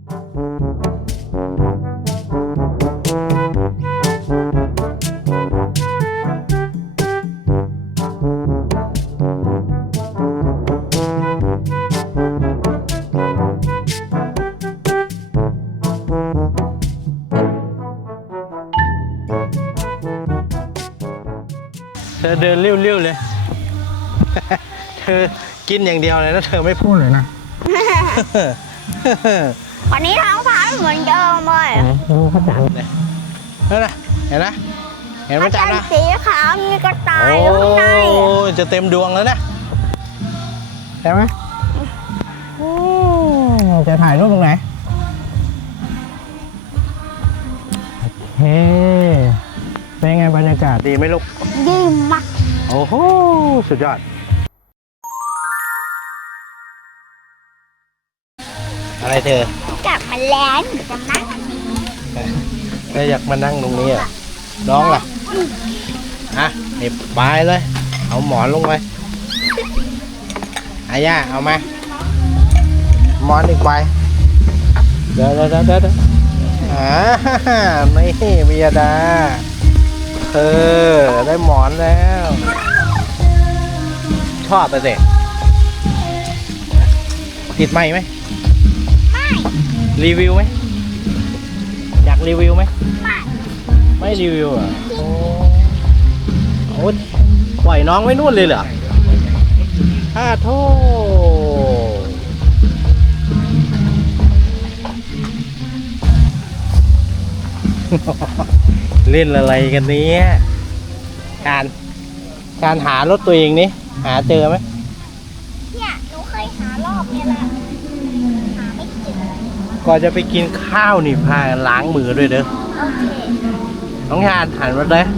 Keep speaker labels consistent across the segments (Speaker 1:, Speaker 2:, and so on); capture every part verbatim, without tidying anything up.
Speaker 1: เธอเดินเลี้ยวๆเลย เธอกินอย่างเดียวเลยนะเธอไม่พูดเลยนะ
Speaker 2: วันนี้ท้องฟ้าเหมือนเดิมเลย
Speaker 1: พระจันทร์เลยนั่นนะเห็นนะเห็นพระจันทร์นะ
Speaker 2: สีขาวมีกระต่ายอยู่ข้างใน
Speaker 1: โอ้จะเต็มดวงแล้วนะใช่ไหมจะถ่ายรูปตรงไหนเฮ้เป็นไงบรรยากาศดีไหมลูก
Speaker 2: ดีมาก
Speaker 1: โอ้โหสุดยอดอะไรเธอก
Speaker 2: ลับมาแล้วจำนั่ง
Speaker 1: เธออยากมานั่งตรงนี้อ่ะน้องล่ะอ่ะนี่ไปเลยเอาหมอนลงไปอาย่าเอามาหมอนอีกใบเดี๋ยวเดี๋ยวเดี๋ยวเดี๋ยวอ่านี่มียดาเออได้หมอนแล้วชอบไปสิติดไหมไหมไม่รีวิวไหมอยากรีวิวไหมไม่ไม่รีวิวอ่ะโอ้โหปล่อยน้องไว้นู่นเลยเหรออ้าโทเล่นอะไรกันเนี้ยการการหารถตัวเองนี่หาเจอไหม
Speaker 2: เนี่ยหนูเคยหารอบเนี่ยแหละหาไม่เจอ
Speaker 1: ก่อนจะไปกินข้าวนี่พาล้างมือด้วยเด้อ
Speaker 2: โอเค
Speaker 1: น้องชาญหันมาเลย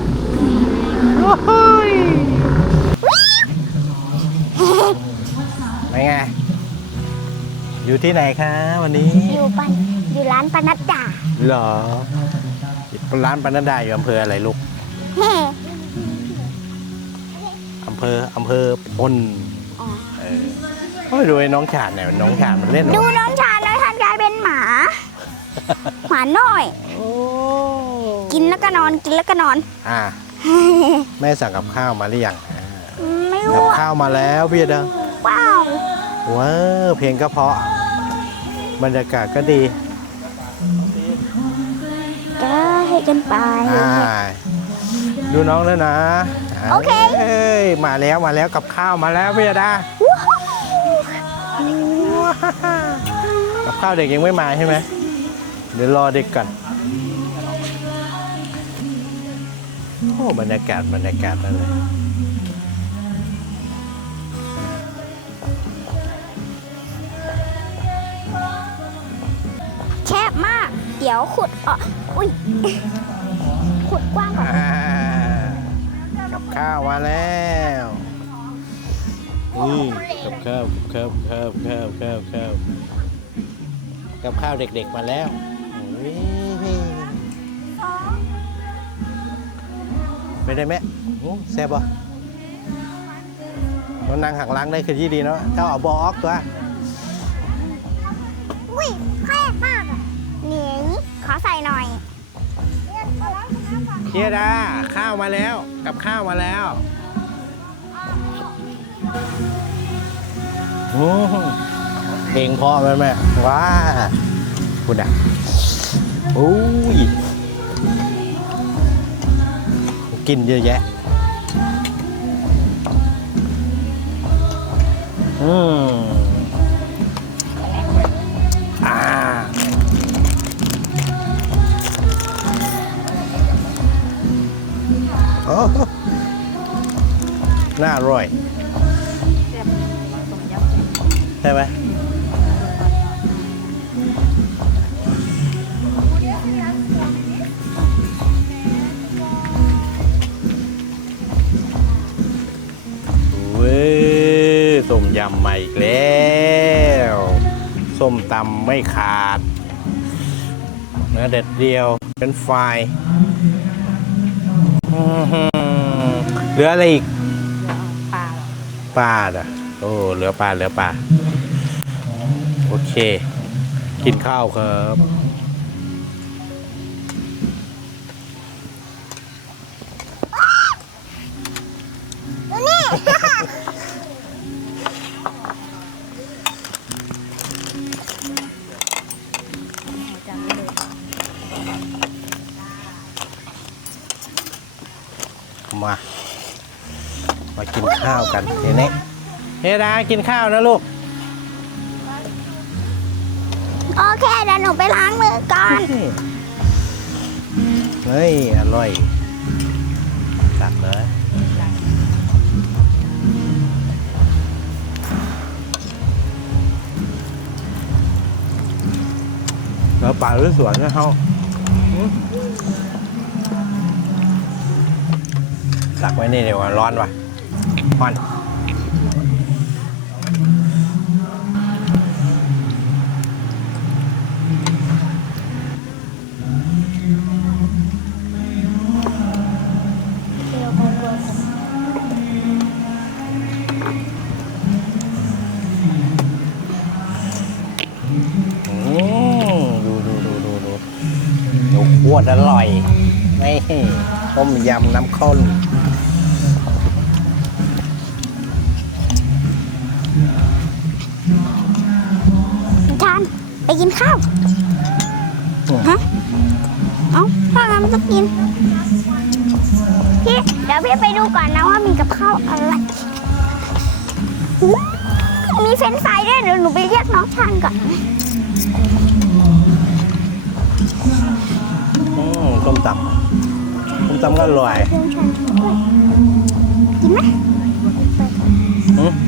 Speaker 1: ไปไงอยู่ที่ไหนคะวันนี้
Speaker 2: อยู่ปันอยู่ร้านปานัดดา
Speaker 1: เหรอร้านปนัดดาอยู่อำเภออะไรลูก
Speaker 2: เฮ้
Speaker 1: อำเภออำเภอพลเออโอ้ยดูไอ้น้องชาญเนี่ยน้องชาญมันเล่น
Speaker 2: ดูน้องชาแล้วท่านกลายเป็นหมาหมาน้อย
Speaker 1: โอ้
Speaker 2: กินแล้วก็นอนกินแล้วก็นอน
Speaker 1: อ่าแม่สั่งกับข้าวมาหรือยังอ่า
Speaker 2: ไม่
Speaker 1: กั
Speaker 2: รู้
Speaker 1: บข้าวมาแล้วพี่เด้อ
Speaker 2: ว้าว
Speaker 1: ว้าวเพลงก็เพราะบรรยากาศก็ดี
Speaker 2: ก็ให้กันไป
Speaker 1: อ่าดูน้องด้วยนะ
Speaker 2: โอเค
Speaker 1: เอ้ยมาแล้วมาแล้วกับข้าวมาแล้วพี่ดากับข้าวเด็กยังไม่มาใช่ไหมเดี๋ยวรอเด็กก่อนโอ้บรรยากาศบรรยากาศนั่นเลย
Speaker 2: แคบมาก เดี๋ยวขุดออกอุ้ยขุดกว้างกว่า
Speaker 1: อ่ากับข้าวมาแล้วนี่กับข้าวกับข้าวข้าวข้าวข้าวข้าวกับข้าวเด็กๆมาแล้วโอ้ยไปได้ไหมโอ้แซ่บป่ะเรานั่งหักล้างได้คือยี่ดีเนาะเจ้าเอาบอออกตัว
Speaker 2: อุ้ยแคบมากอ่ะนี่ขอใส่หน่อย
Speaker 1: เฮียดาข้าวมาแล้วกับข้าวมาแล้วโอ้เพลงเพราะไหมแม่ว้าคุณอ่ะโอ้ยกินเยอะแยะอืมอ่าโอ้น่าอร่อยใช่ไหมเว้ยต้มยำใหม่อีกแล้วส้มตำไม่ขาดเนื้อเด็ดเดียวเป็นไฟเหลืออะไรอีกปลาปลาอ่ะโอ้เหลือปลาเหลือปลาโอเคกินข้าวครับ
Speaker 2: ดูนี่
Speaker 1: มา มากินข้าวกันเฮเน่เฮดากินข้าวนะลูก
Speaker 2: โอเคเดี๋ยวหนูไปล้างมือก่อน
Speaker 1: เฮ้ย อร่อยจัดเลยแล้วป่าหรือสวนนะเขาตักไว้นี่เดี๋ยวร้อนว่ะควันอืมดูดูดูดูดูดูขวดอร่อยนี่ต้มยำน้ำข้น
Speaker 2: ทานไปกินข้าวฮะเอ้าถ้างั้นไม่ต้องกินพี่เดี๋ยวพี่ไปดูก่อนนะว่ามีกับข้าวอะไรหูมีเฟรนช์ฟรายด้วยเดี๋ยวหนูไปเรียกน้องทานก่อน
Speaker 1: อืมต้มตำต้มตำก็อร่อย
Speaker 2: เรื่องชวนด้วยกินไหม
Speaker 1: อืม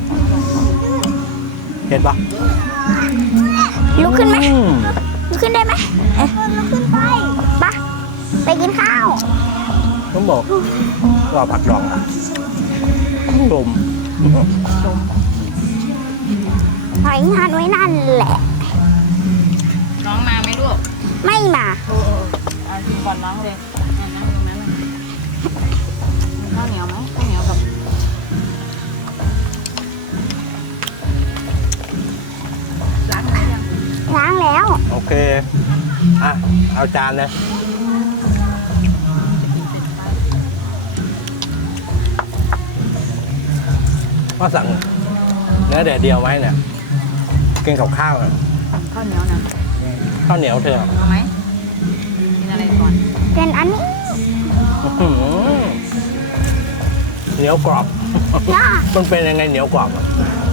Speaker 1: เห็นปะ
Speaker 2: ลุกขึ้นไหม
Speaker 1: อืม
Speaker 2: ลุกขึ้นได้ไหมเอ๊ะลุกขึ้นไปปะไปกินข้าว
Speaker 1: ต้องบอกรอผักดองชม
Speaker 2: ถอยงานไว้นั่นแหละ
Speaker 3: น้องมาไหมลูก
Speaker 2: ไม่มา
Speaker 3: เออเออเอากินก่อนน้องเลยอ่ะนั่งตรงนั้นเลยมีข้าวเหนียวไหมข้าวเหนียวกับล้างหรือยัง
Speaker 2: ล้างแล้ว
Speaker 1: โอเค อ่ะ เอาจานเลยว่าสั่งเนื้อแดดเดียวไหมเนี่ยกินกับข้าวน่ะ
Speaker 3: ข้าวเหนียวนะ
Speaker 1: ข้าวเหนียวเธอ
Speaker 3: เอาไหมกินอะไรก่อน
Speaker 2: เป็นอันนี้
Speaker 1: อื้อหือเหนียวกรอบ
Speaker 2: นะ
Speaker 1: มันเป็นยังไงเหนียวกรอบอะ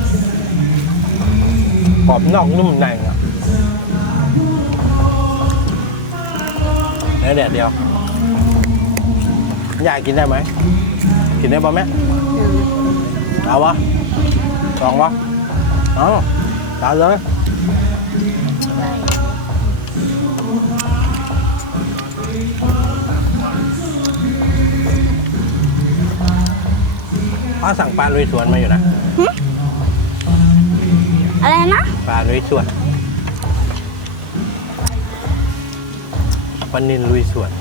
Speaker 1: กรอบนอกนุ่มในอ่ะเนื้อแดดเดียว ยายกินได้ไหม กินได้ป่ะแม่เอาวะลองวะเอาตามเลยป้าสั่งปลาลุยสวนมาอยู่นะ
Speaker 2: อะไรนะ
Speaker 1: ปลาลุยสวนปลานิลลุยสวน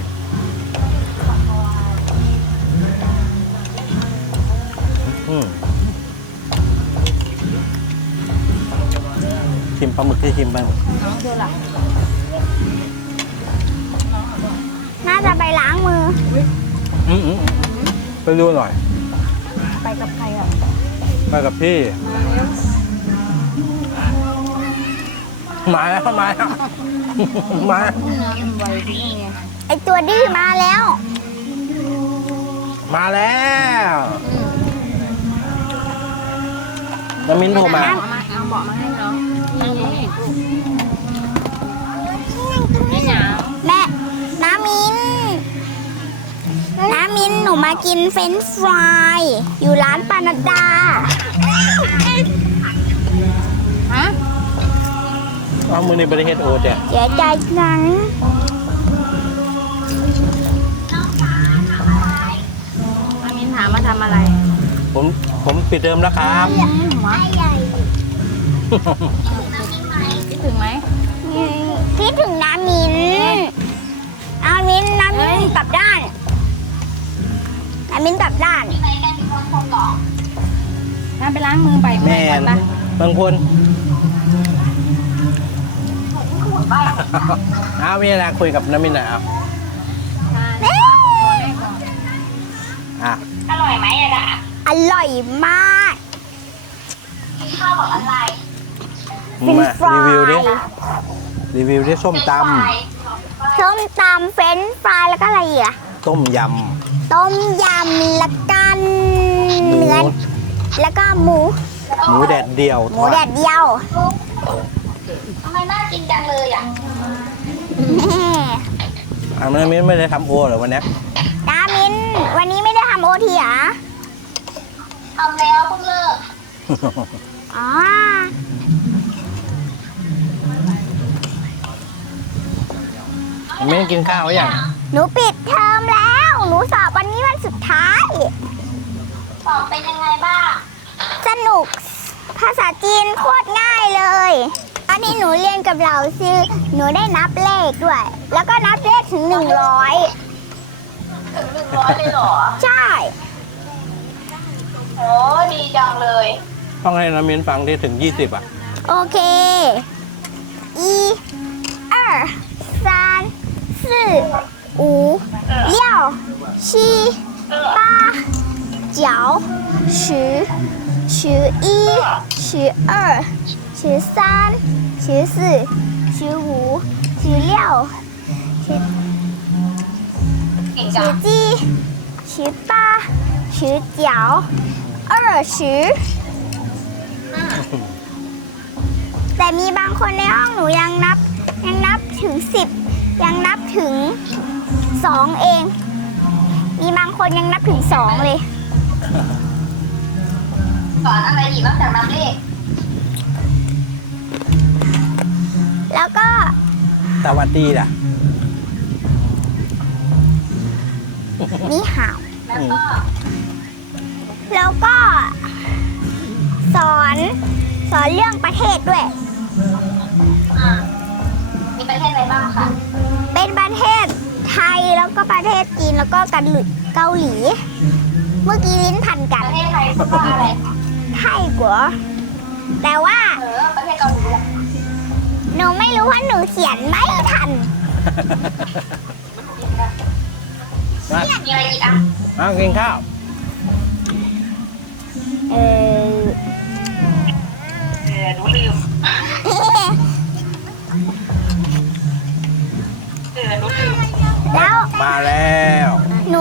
Speaker 1: อืมชิมปลาหมึกที่ชิมปลาหมึก
Speaker 3: น้องเธอล่ะ
Speaker 2: น่าจะไปล้างมือ
Speaker 1: อืมอืมไปดูหน่อย
Speaker 3: ไปกับใครอ่ะ
Speaker 1: ไปกับพี่
Speaker 3: มาเร็ว
Speaker 1: มาแล้วมาแล้วมา
Speaker 3: น้ำมันไวที่นี่ไง
Speaker 2: ไอตัวดื้อมาแล้ว
Speaker 1: มาแล้วน้ำมิ้นโทรมา
Speaker 3: เอามาเอาเบาะมาให้น้องนี่นี่นี่หนาว
Speaker 2: แม่ น้ามิน น้ามินหนูมากินเฟรนช์ฟรายอยู่ร้านปานาดา
Speaker 3: ฮะ
Speaker 1: เอามือในประเทศโอเจ้
Speaker 2: เสียใจจัง
Speaker 3: อามินถามมาทำอะไร
Speaker 1: ผมผมปิดเทอมแล้วครับ
Speaker 3: หัวคิดถึงไหม
Speaker 2: คิดถึงน้ามินน้ามินน้ามินกลับด้านน้ามินกลับด้าน
Speaker 3: ถ้าไปล้างมือไป
Speaker 1: แม่น
Speaker 3: ไป
Speaker 1: บางคน
Speaker 2: พ
Speaker 1: เอามีอะไรคุยกับน้ำมินหน่อยเอา
Speaker 2: เอ๊ะ
Speaker 1: อ่ะ
Speaker 3: อร่อยไหมอะด่ะ
Speaker 2: อร่อยมาก
Speaker 3: ข้าวกับอะไร
Speaker 2: เป็น
Speaker 1: มา
Speaker 2: ฟราย
Speaker 1: รีวิวดิรีวิวดิส้มต
Speaker 2: ส้มตำเฟรนช์ฟรายแล้วก็อะไรอีกอะ
Speaker 1: ำต้มย
Speaker 2: ต้มยำแล้วก็
Speaker 1: ำหมู
Speaker 2: เนื้อแล้วก็หมู
Speaker 1: หมูแดดเดียว
Speaker 2: หมูแดดเดียว
Speaker 3: ทำไมน่ากินจังเลยอ่ะ
Speaker 2: แม่
Speaker 1: อ่ะน้ำมินไม่ได้ทำโอเหรอวันเนี้ย
Speaker 2: ดามิน วันนี้ไม่ได้ทำโอทีเหรอ
Speaker 3: ทำแล้วเพิ่งเลิก
Speaker 2: อ๋อ
Speaker 1: น้ำมินกินข้าวหรือยัง
Speaker 2: หนูปิดเทอมแล้ว หนูสอบวันนี้วันสุดท้าย
Speaker 3: สอบเป็นยังไงบ้าง
Speaker 2: สนุก ภาษาจีนโคตรง่ายเลยตอนนี้หนูเรียนกับเราซื้อหนูได้นับเลขด้วย แล้วก็นับเลขถึงหนึ่งร้อย
Speaker 3: ถึงหนึ่งร้อยเลยเหรอ
Speaker 2: ใช่
Speaker 3: โอ้ดีจังเลย
Speaker 1: ต้องให้น้ำมินฟังที่ถึงยี่สิบอ่ะ
Speaker 2: โอเคอี二三四五六七八九十十一十二十三十四十五十六十
Speaker 3: เก่ง
Speaker 2: 十
Speaker 3: จัง
Speaker 2: 七十八十九二十 แต่มีบางคนในห้องหนูยังนับ ยังนับถึงสิบยังนับถึงสองเอง มีบางคนยังนับถึงสองเลย
Speaker 3: สอนอะไรอีกนอกจากนับเลข
Speaker 2: แล้วก็
Speaker 1: สวัสดีล่ะ
Speaker 2: นี่ห่าว
Speaker 3: แล้วก็
Speaker 2: แล้วก็ สอนสอนเรื่องประเทศด้วย
Speaker 3: อ่ามีประเทศอะไรบ้างคะ
Speaker 2: เป็นประเทศไทยแล้วก็ประเทศจีนแล้วก็กันเกาหลี เมื่อกี้ลิ้นพันกั
Speaker 3: ป
Speaker 2: น
Speaker 3: ระเทศไทยพูดว่าอะไรคะ
Speaker 2: ไทยกว่าแต่ว่า
Speaker 3: เออประเทศเกาหลีอะ
Speaker 2: หนูไม่รู้ว่าหนูเขียนไม่ทัน
Speaker 1: มา
Speaker 3: มีอะไรอีกอ่ะ
Speaker 1: เอากินข้าว
Speaker 2: เออ
Speaker 3: เออหนูลืมเออหนูลืม
Speaker 2: แล้ว
Speaker 1: มาแล้ว
Speaker 2: หนู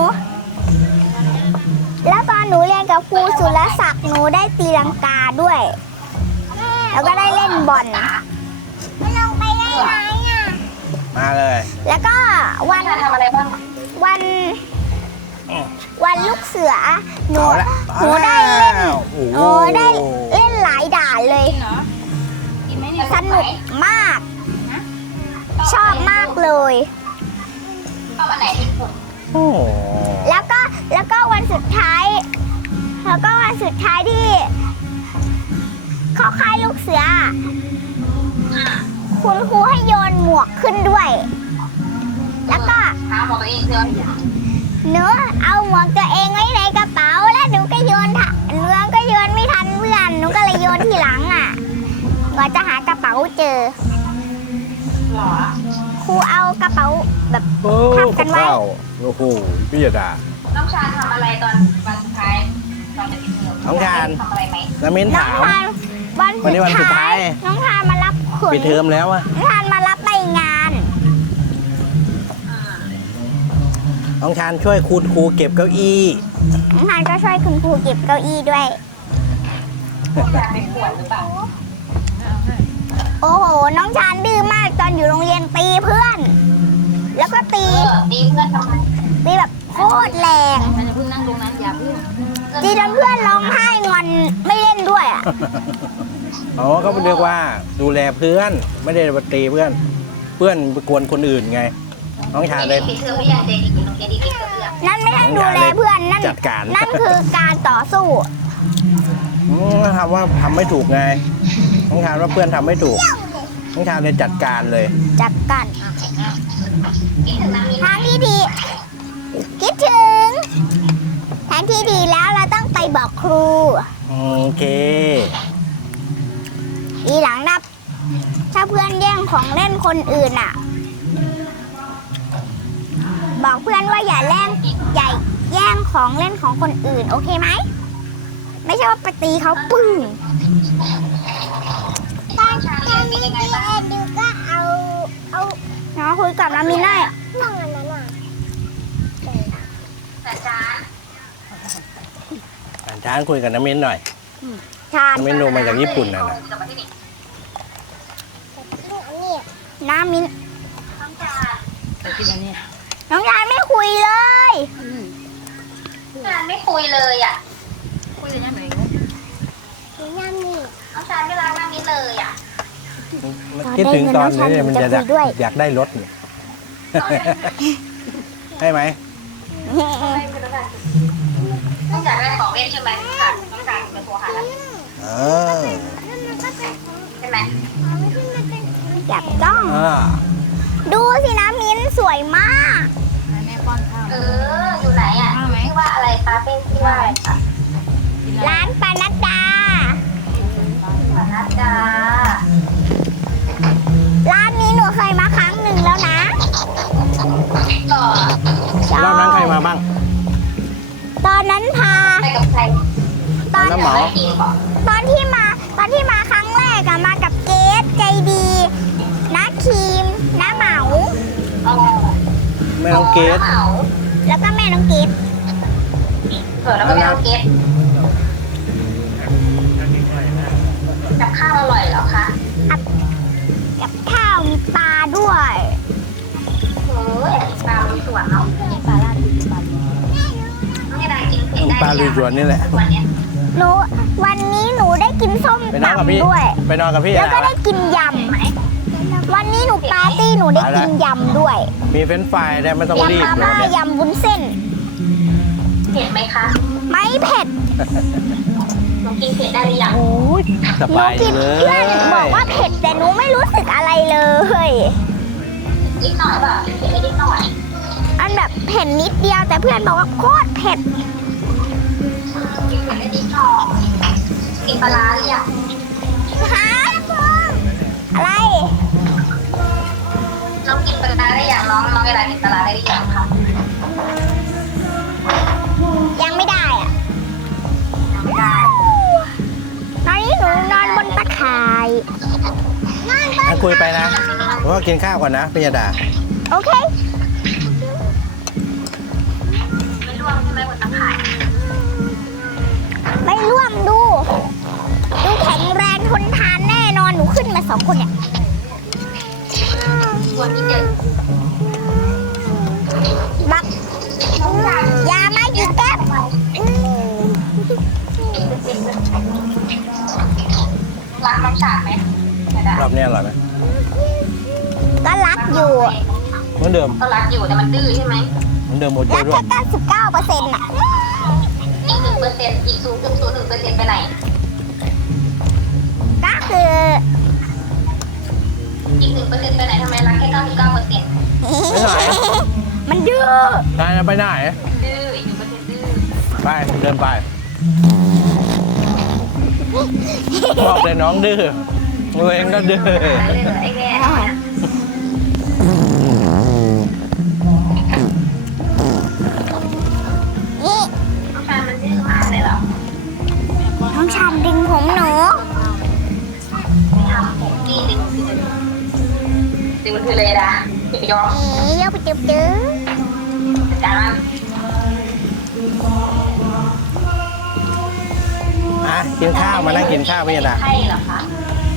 Speaker 2: แล้วตอนหนูเรียนกับครูสุรศักดิ์หนูได้ตีลังกาด้วย แล้วก็ได้เล่นบอลไม่ลงไปได้ไหมอ่ะ
Speaker 1: มาเลย
Speaker 2: แล้วก็วัน
Speaker 3: ทำอะไรบ้าง
Speaker 2: วัน วันลูกเสือ หนู
Speaker 1: เอาละ
Speaker 2: หนูได้เล่น
Speaker 1: เอาแล้ว
Speaker 2: หนูได้เล่นหลายด่านเลย
Speaker 3: เหรอกินไหมเนี่ย
Speaker 2: สนุกมาก ชอบมากเลย
Speaker 3: ชอบอันไหนที่สุด
Speaker 1: โอ้
Speaker 2: แล้วก็แล้วก็วันสุดท้าย แล้วก็วันสุดท้ายที่เข้าค่ายลูกเสือ
Speaker 3: อ่า
Speaker 2: คุณครูให้โยนหมวกขึ้นด้วย แล้วก็
Speaker 3: หาหมอตัวเองเถอะ
Speaker 2: หนูเอาหมวกตัวเองไว้ในกระเป๋าแล้วหนูก็โยนทันหนูก็โยนไม่ทันเพื่อนหนูก็เลยโยนทีหลังอ่ะหนูจะหากระเป๋าเจอ
Speaker 3: หรอ
Speaker 2: ครูเอากระเป๋าแบบ
Speaker 1: โอ้
Speaker 2: ทับกันไว้
Speaker 1: ข้าวโอ้โหพี่ยดา
Speaker 3: น้องชาทำอะไรตอนวันสุดท้ายตอนจะปิดเทอม
Speaker 1: น้องชาญ
Speaker 3: ทำอะไรไหม
Speaker 1: น้ำมิน
Speaker 2: น้อ
Speaker 1: ถาง ม
Speaker 2: ทานวัน
Speaker 1: วันนี้วันสุ
Speaker 2: สุ
Speaker 1: ด
Speaker 2: ด
Speaker 1: ท้า
Speaker 2: ท้าย ย น้องทานมารับผล
Speaker 1: ปิดเทอมแล้วอะ
Speaker 2: น้องทานมารับใบงาน
Speaker 3: อ่า
Speaker 1: น้องชานช่วยคุณครูเก็บเก้าอี้
Speaker 2: น้องทานก็ช่วยคุณครูเก็บเก้าอี้ด้วย
Speaker 3: อยากไปปวดหรือเปล่า
Speaker 2: โอ้โห น้องชานดื้อมากตอนอยู่โรงเรียนตีเพื่อน แล้วก็ตี
Speaker 3: เออตีเพื่อนทำไม
Speaker 2: ตีแบบโคตรแรง
Speaker 3: มันจะเพิ่งนั่งตรงนั้นอย่าเพิ่ง
Speaker 2: ตีจนเพื่อนร้องไห้งอนไม่เล่นด้วยอ่ะ
Speaker 1: อ๋อเขาเรียกว่าดูแลเพื่อน ไม่ได้มาตีเพื่อน เพื่อนไปกวนคนอื่นไง น้องชานเลย
Speaker 3: ปิดเทอมไม่อยากเด็กอีกโรงเรียนดีปิดเทอมเพื่อน
Speaker 2: นั่นไม่ใช่ดูแลเพื่อนนั่น
Speaker 1: จัดการ
Speaker 2: นั่นคือการต่อสู้
Speaker 1: อืมทำว่าทำไม่ถูกไง น้องชานว่าเพื่อนทำไม่ถูก น้องชานเลยจัดการเลย
Speaker 2: จัดการ
Speaker 3: คิดถึงน้ำมิน
Speaker 2: ทางที่ดี คิดถึง ทางที่ดีแล้วเราต้องไปบอกครู
Speaker 1: โอเค
Speaker 2: ทีหลังนับ ฉถ้าเพื่อนแย่งของเล่นคนอื่นอ่ะ บอกเพื่อนว่าอย่าแย่งอย่าแย่งของเล่นของคนอื่น โอเคไหมไม่ใช่ว่าไปตีเขาปึ้งตอนตอนนี้พี่เอ็ดดูก็เอาเอาน้องคุยกับน้ำมินได้น้องอันนั้นอ่ะ
Speaker 1: อ่านช้างคุยกับน้ำมิ้นหน่อย
Speaker 2: ชา
Speaker 1: น้ำมิ้นดูมาจากญี่ปุ่นนะนะ
Speaker 2: น้ำมิน
Speaker 3: แต่กินอันนี้
Speaker 2: น้องยายไม่คุยเลย
Speaker 4: งานไม่คุยเลยอ่ะ
Speaker 3: คุยกันยังไง
Speaker 2: น้ำนี่
Speaker 4: น้องชายไม่รักนั่งนี้เลยอ่ะ
Speaker 1: มันคิดถึงตอนนี้เนี่ยมันจะอยากอยากได้รถเนี่ย ให้ไหม
Speaker 4: น้องชายได้ของเล่นใช่ไหมค่ะน้องชายเป็นตัวหาแล้ว
Speaker 1: เออ
Speaker 4: ใช่ไหม
Speaker 2: อยากจ้อง
Speaker 1: อ่า
Speaker 2: ดูสิน้ำมินสวยมาก
Speaker 3: แม่ป้อนข้าว
Speaker 4: เอออยู่ไหนอ่ะชื่อว่าอะไรคะเป็นชื่อว่าอะไรคะ
Speaker 2: ร้านปานัดดา
Speaker 4: ปนัดดา
Speaker 2: ร้านนี้หนูเคยมาครั้งหนึ่งแล้วนะ
Speaker 4: ต่อ
Speaker 1: รอบนั้นใครมาบ้าง
Speaker 2: ตอนนั้นพา
Speaker 4: ไปกับใคร
Speaker 2: ตอน
Speaker 1: น้ำเหมา
Speaker 4: จริงบอก
Speaker 2: ตอนที่มาตอนที่มาครั้งแรกอะมากับเกสใจดีน้าครีมน้าเหมา
Speaker 4: อ๋อ
Speaker 1: ไม่ต้องเกส
Speaker 4: เหมา
Speaker 2: แล้วก็แม่น้องเกส
Speaker 4: เออแล้วก็ไม่เอาเก็ตกับข้าวอร่อยเหรอคะ
Speaker 2: กับข้าวมีปลาด้วย
Speaker 4: โอ้ยปลาเป็นส่วนเนาะ
Speaker 2: นี่ปลาลาดปลา
Speaker 4: น้องยายกินเผ็ดได้
Speaker 1: ปลาลุยสวนนี่แหละ
Speaker 4: วันเนี้ย
Speaker 2: หนูวันนี้หนูได้กินส้ม
Speaker 1: ไปนอนกับพี่
Speaker 2: ตำด้วย
Speaker 1: ไปนอนกับพี่
Speaker 2: แล้ว
Speaker 1: นะ
Speaker 2: ก็ได้กินยำวันนี้หนูปาร์ตี้หนูได้กินยำด้วย
Speaker 1: มีเฟรนช์ฟรายได้ไม่ต้องรีบ
Speaker 2: ยำมา
Speaker 1: เล
Speaker 2: ม่าย
Speaker 1: เนี่ย
Speaker 2: ยำวุ้นเส้น
Speaker 4: เผ็ดไหมคะ
Speaker 2: ไม่เผ็ด
Speaker 4: หนูกินเผ็ดได้หรือยัง
Speaker 2: โอ้ย
Speaker 1: ส
Speaker 2: หนู
Speaker 1: บาย
Speaker 2: กิน
Speaker 1: เล
Speaker 2: เพื่อย นบอกว่าเผ็ดแต่หนูไม่รู้สึกอะไรเลย
Speaker 4: นิดหน่อยแบบกินเผ็ดได้นิดหน่อย
Speaker 2: อันแบบเผ็ดนิดเดียวแต่เพื่อนบอกว่าโคตรเผ็ด
Speaker 4: กินเผ็ดได้นิดหน่อยกินปลาร้าหรือยัง
Speaker 2: ฮะอะไร
Speaker 4: น้องกินปลาร้าได้ยังน้องน้องเวลากินปลาร้าได้หรือยังคะ
Speaker 2: ยังไม่ได้อะ
Speaker 4: ยังไม่ได้
Speaker 2: ตอนนี้หนูนอนบนตะข่ายนอนบน
Speaker 1: ถ้าคุยไปนะผมก็กินข้าวก่อนนะพิยดา
Speaker 2: โอเค
Speaker 4: ไม่ร่วงใช่ไหมบนตะข่าย
Speaker 2: ไม่ร่วมดู ดูแข็งแรงทนทานแน่นอนหนูขึ้นมาสองคนเนี่ย
Speaker 4: ส่วนที่เจ็ด
Speaker 2: บักยามากี่แก้ม
Speaker 4: รักน้องฉากไหมไม่ได้
Speaker 1: รอบนี้อร่อยไหม
Speaker 2: ก็รักอยู่
Speaker 1: เหมือนเดิม
Speaker 4: ก็รักอยู่แต่มันดื้อใช่ไหม
Speaker 1: เหมือนเดิมโมเจ
Speaker 2: รัก
Speaker 1: ด้ว
Speaker 2: แค่
Speaker 1: ย
Speaker 2: เก้าสิบเก้าเปอร์เซ็นต์อ่ะ
Speaker 4: อีกหนึ่งเปอร์เซ็นต์อีกศูนย์จุดศูนย์หนึ่งเปอร์เซ็นต์ไปไหน
Speaker 2: ก็คือ
Speaker 4: อีกหนึ่งเปอร์เซ็นต์ไปไหนทำไมรักแค่เก้าสิบเก้าเปอร์เซ็นต์
Speaker 1: ไปไหน
Speaker 2: มันดื้อ
Speaker 1: นายจะไปไหน
Speaker 4: ดื้ออีกหนึ่งเปอร์เซ็นต์ดื้อ
Speaker 1: ไปเดินไปบอกเลยน้องดื้อตัวเองก็ดื้อ
Speaker 4: อะไรเลยเหรอไอ้แม่เนี่ย
Speaker 2: นี่
Speaker 4: น้องชายมันดื้อมากเลยเหรอ
Speaker 2: น้องชามดึงผมหนู
Speaker 4: ไม่ทำผมนี่ดึงคือดึงมันคือเลยนะอย่าไปยอม
Speaker 2: นี่เยอะไปจืบจื้อ
Speaker 4: จัดการมัน
Speaker 1: อ่ะกินข้าวมานั่งกินข้าวพิยดา
Speaker 4: ใช่เหรอคะ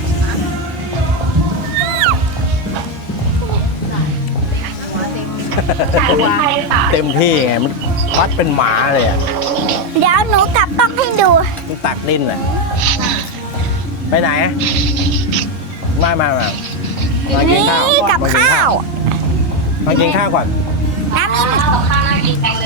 Speaker 4: ใช่ใช่หรือเปล่า
Speaker 1: เต็มที่ไงมันวัดเป็นหมาเลยอ่ะ
Speaker 2: เดี๋ยวหนูกลับต้องให้ดู
Speaker 1: มันตักดิ้นอ่ะไปไหนมามามามากิน
Speaker 2: นี่
Speaker 1: ข้าว
Speaker 2: กับ
Speaker 1: มากิน
Speaker 2: ข้า
Speaker 1: ข้าว
Speaker 2: ว
Speaker 1: มากินข้าวก่อน
Speaker 2: น้ำมิ้น
Speaker 4: ข้าวกับข้าวน่ากินจังเลย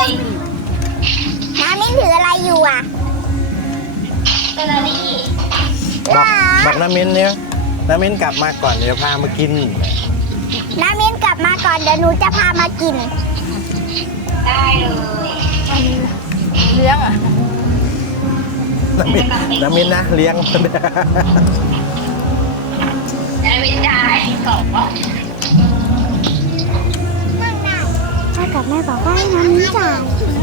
Speaker 2: น้ำมิ้นถืออะไรอยู่อ่ะ
Speaker 4: เป็นอะไรนี่
Speaker 1: บอกบอกน้ำมิ้นเนี่ยน้ำมิ้นกลับมาก่อนเดี๋ยวพามากิน
Speaker 2: น้ำมิ้นกลับมาก่อนเดี๋ยวหนูจะพามากิน
Speaker 4: ได้เลย
Speaker 3: เลี้ยงอ่ะ
Speaker 1: น้ำมิ้นน้ำมิ้นนะเลี้ยง
Speaker 4: จะไม่จ่ายสองว่า
Speaker 2: พ่อกับแม่บอกว่าให้น้องมิ้นจ่าย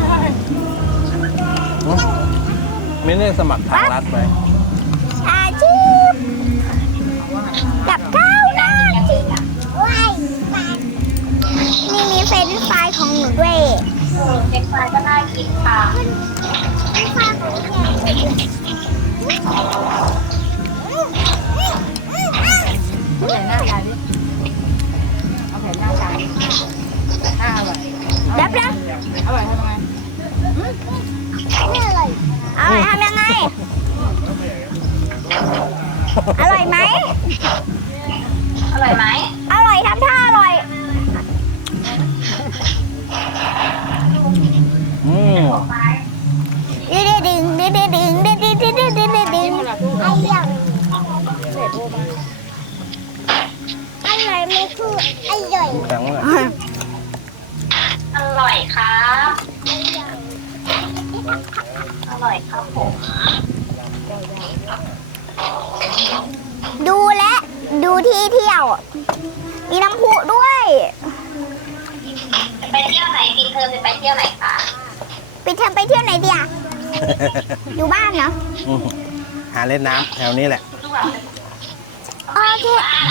Speaker 1: ไม่ได้สมัครทางรัฐไหม
Speaker 2: อาชีพกับข้าวหน้าที่ว้ายนี่มีเฟรนช์ฟรายของหนูด้วย
Speaker 4: เด็กชายก็น่ากินค่ะ
Speaker 2: เฟรนช์ฟรายของแก
Speaker 3: เอาแผ่นหน้าตายดิเอาแผ่นหน้าตายหน้าอร่อย
Speaker 2: ดับดับ
Speaker 3: อร่อยทำไง
Speaker 2: นี่อร่อยอร่อยทำยังไง อร่อยไหม
Speaker 4: อร่อยไหม
Speaker 2: อร่อยทำท่าอร่อย
Speaker 1: อืม
Speaker 2: ดึงดึงดึงดึงดึงดึงดึงดึงดึงดึงดึงดึงไอ้ยังอร่อยไม่คืออร่อย
Speaker 1: แข็งเลย
Speaker 4: อร่อยครับอร่อยครับผม
Speaker 2: ดูและดูที่เที่ยว มีน้ำพุด้วย
Speaker 4: จะไปเที่ยวไหนปีเทอมจะไปเที่ยวไหนคะ
Speaker 2: ปิดเทอมไปเที่ยวไหนดีอะอยู่บ้านเนาะ
Speaker 1: อืมหาเล่นน้ำแถวนี้แหละ
Speaker 2: โอเค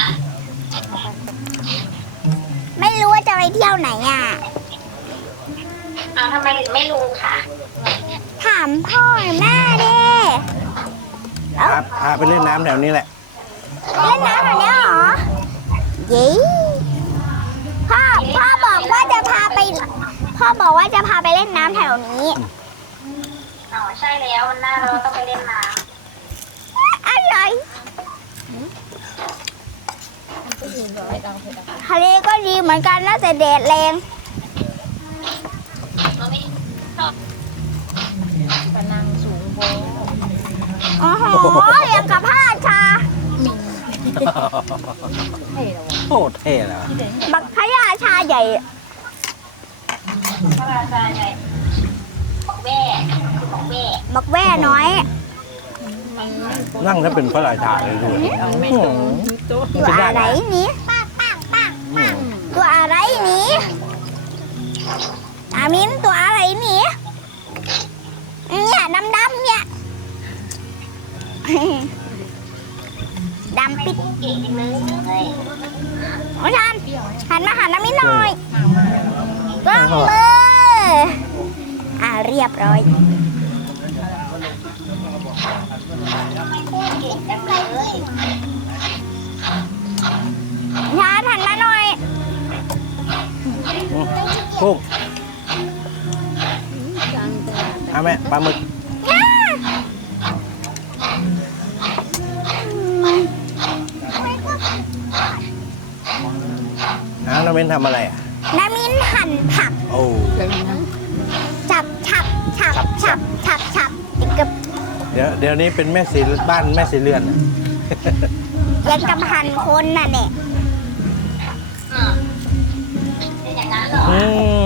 Speaker 2: ไม่รู้ว่าจะไปเที่ยวไหนอ่ะ
Speaker 4: อ้าวทำไมถึงไม่รู้คะ
Speaker 2: ถามพ่อแม่ดิ
Speaker 1: พาพาไปเล่นน้ำแถวนี้แหละ
Speaker 2: เล่นน้ำแบบนี้เหรอเย้พ่อพ่อบอกว่าจะพาไป พ่อบอกว่าจะพาไปเล่นน้ำแถวนี้
Speaker 4: อ๋อใช่แล้ววันหน้าเราต้องไปเล่นน้
Speaker 2: อะไรทะเลก็ดีเหมือนกันนะแต่แดดแรง
Speaker 4: ำเราไม่ชอบ
Speaker 3: กระนังสูงโบ
Speaker 2: โอ้โหอย่างกับพระราชา
Speaker 3: เท่แล้ววะ
Speaker 1: โอ้เท่แล้ว
Speaker 2: บักพระราชาใหญ่
Speaker 4: พระราชาใหญ่บอกแม่บอกแม่
Speaker 2: บักแว่น้อย
Speaker 1: นั่งถ้าเป็นพระราชาเลยด้วย
Speaker 3: ไม่ตรงโต๊ะ
Speaker 2: ตัวอะไรนี้ตัวอะไรนี้อามินตัวอะไรนี้เนี่ยดำดำๆเนี่ย ดำปิด
Speaker 4: เก่งจังเลย
Speaker 2: โอ้ชันหันมาหันน้ำมินหน่อยกล้องมืออ่าเรียบร้อย
Speaker 4: ทำไมพูดเก่งจังเลย
Speaker 2: ชาหันมาหน่อย
Speaker 1: อืมกุ้งเอาไหมปลาหมึกอ้าวน้องเบนทำอะไรอ่ะ
Speaker 2: น้ำมินหั่นผัก
Speaker 1: โอ้
Speaker 2: ฉับฉับฉับฉับฉับฉับอีกกับ
Speaker 1: เดี๋ยวเดี๋ยวนี้เป็นแม่สีบ้านแม่สีเรือนอะ
Speaker 2: ยังกับหั่นคนน่ะเนี่ย
Speaker 4: อืมเป็นอย่างนั้นเหรอ
Speaker 1: อืม